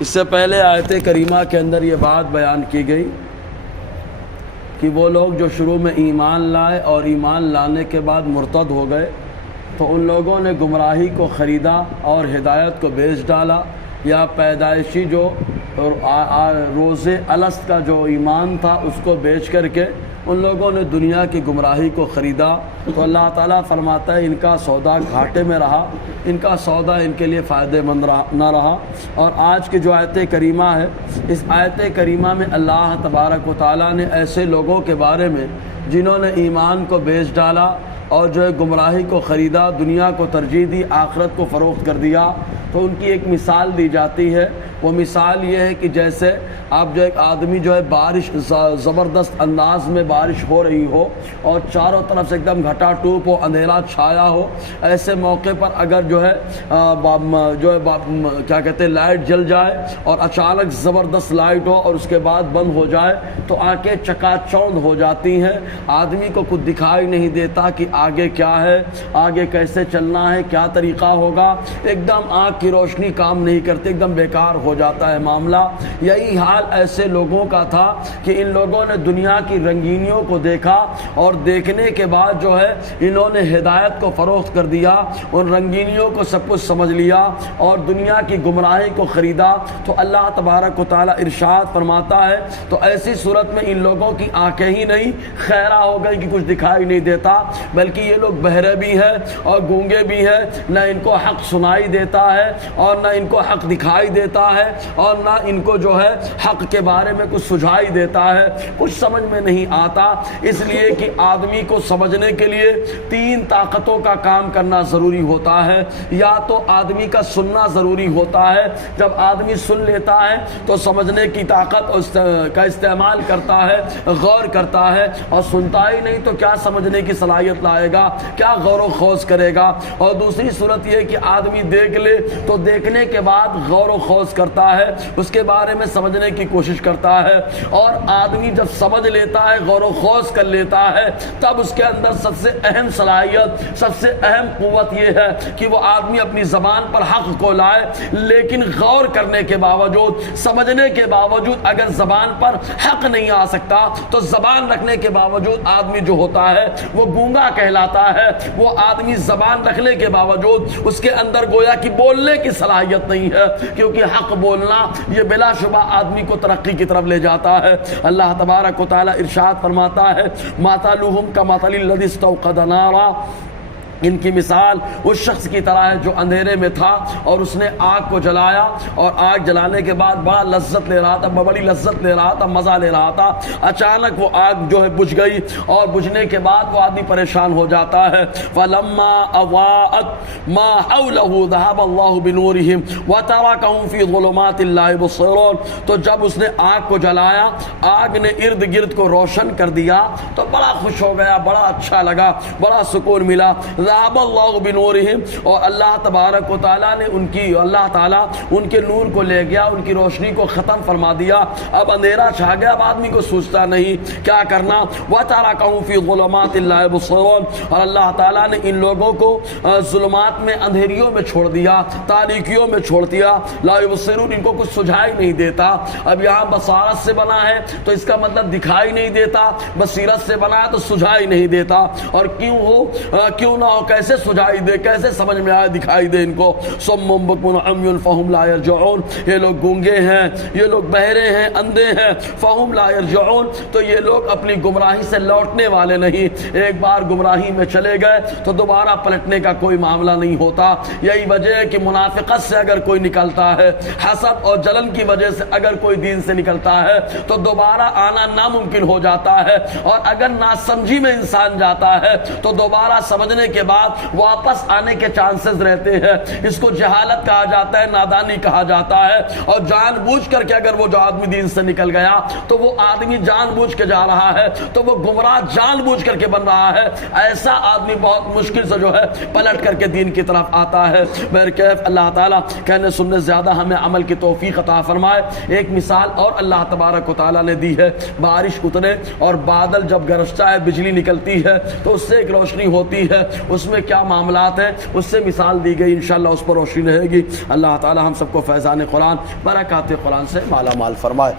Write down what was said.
اس سے پہلے آیت کریمہ کے اندر یہ بات بیان کی گئی کہ وہ لوگ جو شروع میں ایمان لائے اور ایمان لانے کے بعد مرتد ہو گئے تو ان لوگوں نے گمراہی کو خریدا اور ہدایت کو بیچ ڈالا، یا پیدائشی جو روز الست کا جو ایمان تھا اس کو بیچ کر کے ان لوگوں نے دنیا کی گمراہی کو خریدا۔ تو اللہ تعالیٰ فرماتا ہے ان کا سودا گھاٹے میں رہا، ان کا سودا ان کے لیے فائدہ مند نہ رہا۔ اور آج کی جو آیت کریمہ ہے، اس آیت کریمہ میں اللہ تبارک و تعالیٰ نے ایسے لوگوں کے بارے میں جنہوں نے ایمان کو بیچ ڈالا اور جو ہے گمراہی کو خریدا، دنیا کو ترجیح دی، آخرت کو فروخت کر دیا، تو ان کی ایک مثال دی جاتی ہے۔ وہ مثال یہ ہے کہ جیسے آپ جو ایک آدمی جو ہے بارش زبردست انداز میں بارش ہو رہی ہو اور چاروں طرف سے ایک دم گھٹا ٹوپ ہو، اندھیرا چھایا ہو، ایسے موقع پر اگر جو ہے کیا کہتے ہیں لائٹ جل جائے اور اچانک زبردست لائٹ ہو اور اس کے بعد بند ہو جائے تو آنکھیں چکا چوند ہو جاتی ہیں، آدمی کو کچھ دکھائی نہیں دیتا کہ آگے کیا ہے، آگے کیسے چلنا ہے، کیا طریقہ ہوگا، ایک دم آنکھ کی روشنی کام نہیں کرتی، ایک دم بیکار ہو جاتا ہے معاملہ۔ یہی حال ایسے لوگوں کا تھا کہ ان لوگوں نے دنیا کی رنگینیوں کو دیکھا اور دیکھنے کے بعد جو ہے انہوں نے ہدایت کو فروخت کر دیا، ان رنگینیوں کو سب کچھ سمجھ لیا اور دنیا کی گمراہی کو خریدا۔ تو اللہ تبارک و تعالیٰ ارشاد فرماتا ہے تو ایسی صورت میں ان لوگوں کی آنکھیں ہی نہیں خیرہ ہو گئی کہ کچھ دکھائی نہیں دیتا، بلکہ یہ لوگ بہرے بھی ہیں اور گونگے بھی ہیں، نہ ان کو حق سنائی دیتا ہے اور نہ ان کو حق دکھائی دیتا ہے اور نہ ان کو جو ہے حق کے بارے میں کچھ سجھائی دیتا ہے، کچھ سمجھ میں نہیں آتا۔ اس لیے کہ آدمی کو سمجھنے کے لیے تین طاقتوں کا کام کرنا ضروری ہوتا ہے۔ یا تو آدمی کا سننا ضروری ہوتا ہے، جب آدمی سن لیتا ہے تو سمجھنے کی طاقت کا استعمال کرتا ہے، غور کرتا ہے، اور سنتا ہی نہیں تو کیا سمجھنے کی صلاحیت لائے گا، کیا غور و خوض کرے گا۔ اور دوسری صورت یہ کہ آدمی دیکھ لے تو دیکھنے کے بعد غور و خوض کرتا ہے، اس کے بارے میں سمجھنے کی کوشش کرتا ہے، اور آدمی جب سمجھ لیتا ہے، غور و خوض کر لیتا ہے، تب اس کے اندر سب سے اہم صلاحیت، سب سے اہم قوت یہ ہے کہ وہ آدمی اپنی زبان پر حق کو لائے، لیکن غور کرنے کے باوجود، سمجھنے کے باوجود اگر زبان پر حق نہیں آ سکتا تو زبان رکھنے کے باوجود آدمی جو ہوتا ہے وہ گونگا کہلاتا ہے۔ وہ آدمی زبان رکھنے کے باوجود اس کے اندر گویا کہ بولنے کی صلاحیت نہیں ہے، کیونکہ حق بولنا یہ بلا شبہ آدمی کو ترقی کی طرف لے جاتا ہے۔ اللہ تبارک و تعالی ارشاد فرماتا ہے مَثَلُهُمْ كَمَثَلِ الَّذِي اسْتَوْقَدَ نَارًا، ان کی مثال اس شخص کی طرح ہے جو اندھیرے میں تھا اور اس نے آگ کو جلایا، اور آگ جلانے کے بعد بڑا لذت لے رہا تھا، بڑی لذت لے رہا تھا، مزہ لے رہا تھا، اچانک وہ آگ جو ہے بجھ گئی، اور بجھنے کے بعد وہ آدمی پریشان ہو جاتا ہے۔ فَلَمَّا أَضَاءَتْ مَا حَوْلَهُ ذَهَبَ اللَّهُ بِنُورِهِمْ وَتَرَكَهُمْ فِي ظُلُمَاتٍ لَا يُبْصِرُونَ، تو جب اس نے آگ کو جلایا، آگ نے ارد گرد کو روشن کر دیا تو بڑا خوش ہو گیا، بڑا اچھا لگا، بڑا سکون ملا۔ ذَهَبَ اللَّهُ بِنُورِهِمْ، اور اللہ تبارک و تعالیٰ نے اللہ تعالیٰ ان کے نور کو لے گیا، ان کی روشنی کو ختم فرما دیا، اب اندھیرا چھا گیا، اب آدمی کو سوچتا نہیں کیا کرنا۔ وَتَرَكَهُمْ فِي ظُلُمَاتٍ لَا يُبْصِرُونَ، اور اللہ تعالیٰ نے ان لوگوں کو ظلمات میں، اندھیریوں میں چھوڑ دیا، تاریکیوں میں چھوڑ دیا، لا يبصرون، ان کو کچھ سجھائی نہیں دیتا۔ اب یہاں بصارت سے بنا ہے تو اس کا مطلب دکھائی نہیں دیتا، بصیرت سے بنا ہے تو سجھائی نہیں دیتا، اور کیوں نہ ہو، کیسے سجھائی دے، کیسے سمجھ میں آئے، دکھائی دے ان کو۔ صم بکم عمی فہم لا یرجعون، یہ لوگ گونگے ہیں، یہ لوگ بہرے ہیں، اندھے ہیں، فہم لا یرجعون، تو یہ لوگ اپنی گمراہی سے لوٹنے والے نہیں، ایک بار گمراہی میں چلے گئے تو دوبارہ پلٹنے کا کوئی معاملہ نہیں ہوتا۔ یہی وجہ ہے کہ منافقت سے اگر کوئی نکلتا ہے، حسد اور جلن کی وجہ سے اگر کوئی دین سے نکلتا ہے تو دوبارہ آنا ناممکن ہو جاتا ہے، اور اگر ناسمجھی میں انسان جاتا ہے تو دوبارہ سمجھنے کے بعد واپس آنے کے چانسز رہتے ہیں۔ اس کو جہالت کہا جاتا ہے، نادانی کہا جاتا ہے، اور جان بوجھ کر کے اگر وہ جو آدمی دین سے نکل گیا تو وہ آدمی جان بوجھ کے جا رہا ہے، تو وہ گمراہ جان بوجھ کر کے بن رہا ہے۔ ایسا آدمی بہت مشکل سے جو ہے پلٹ کر کے دین کی طرف آتا ہے۔ بہرکیف اللہ تعالیٰ کہنے سننے زیادہ ہمیں عمل کی توفیق عطا فرمائے۔ ایک مثال اور اللہ تبارک و تعالیٰ نے دی ہے، بارش اترے اور بادل جب گرجتا ہے، بجلی نکلتی ہے تو اس سے ایک روشنی ہوتی ہے، اس اس میں کیا معاملات ہیں اس سے مثال دی گئی، انشاءاللہ اس پر روشنی رہے گی۔ اللہ تعالی ہم سب کو فیضان قرآن برکات قرآن سے مالا مال فرمائے۔